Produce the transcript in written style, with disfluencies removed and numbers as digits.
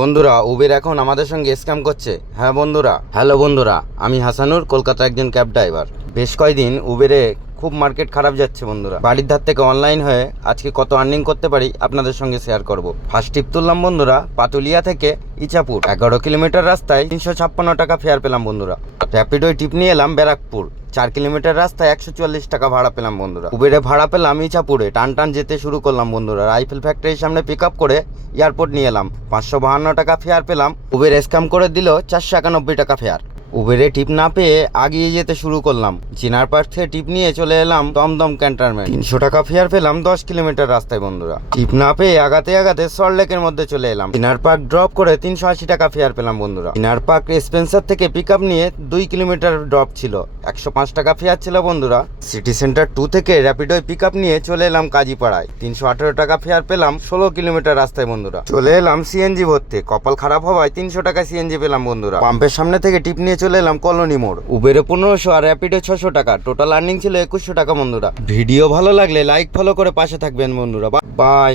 বন্ধুরা, উবের এখন আমাদের সঙ্গে স্ক্যাম করছে। হ্যাঁ বন্ধুরা, হ্যালো বন্ধুরা, আমি হাসানুর, কলকাতা একজন ক্যাব ড্রাইভার। বেশ কয়েকদিন উবেরে খুব মার্কেট খারাপ যাচ্ছে বন্ধুরা। বাড়ির ধার থেকে অনলাইন হয়ে আজকে কত আর্নিং করতে পারি আপনাদের সঙ্গে শেয়ার করব। ফার্স্ট টিপ তুললাম বন্ধুরা পাতুলিয়া থেকে ইচাপুর, 11 কিলোমিটার রাস্তায় 356 টাকা ফেয়ার পেলাম বন্ধুরা। র্যাপিডোয় টিপ নিয়ে এলাম ব্যারাকপুর, 4 কিলোমিটার রাস্তায় 144 টাকা ভাড়া পেলাম বন্ধুরা। উবেরে ভাড়া পেলাম ইচাপুরে, টান যেতে শুরু করলাম বন্ধুরা। রাইফেল ফ্যাক্টরির সামনে পিক আপ করে এয়ারপোর্ট নিয়ে এলাম, 552 টাকা ফেয়ার পেলাম। উবের স্ক্যাম করে দিল 491 টাকা ফেয়ার। উবেরে টিপ না পেয়ে আগিয়ে যেতে শুরু করলাম। চিনার পার্ক থেকে টিপ নিয়ে চলে এলাম দমদম ক্যান্টনমেন্ট, 300 টাকা ফেয়ার পেলাম 10 কিলোমিটার রাস্তায় বন্ধুরা। টিপ না পেয়ে আগাতে সল্টলেকের মধ্যে চলে এলাম। চিনার পার্ক ড্রপ করে 380 টাকা ফেয়ার পেলাম বন্ধুরা। চিনার পার্ক স্পেন্সার থেকে পিক আপ নিয়ে 2 কিলোমিটার ড্রপ ছিল, 105 টাকা ফেয়ার ছিল বন্ধুরা। সিটি সেন্টার 2 থেকে র্যাপিডোয় পিক আপ নিয়ে চলে এলাম কাজীপাড়ায়, 318 টাকা ফেয়ার পেলাম 16 কিলোমিটার রাস্তায় বন্ধুরা। চলে এলাম সিএনজি ভরতে, কপাল খারাপ হওয়ায় 300 টাকা সিএনজি পেলাম বন্ধুরা। পাম্পের সামনে থেকে টিপ নিয়ে চলে এলাম কলোনি মোড়। উবেরে 1500 আর র্যাপিডো 600 টাকা, টোটাল আর্নিং ছিল 2100 টাকা বন্ধুরা। ভিডিও ভালো লাগলে লাইক ফলো করে পাশে থাকবেন বন্ধুরা। বাই।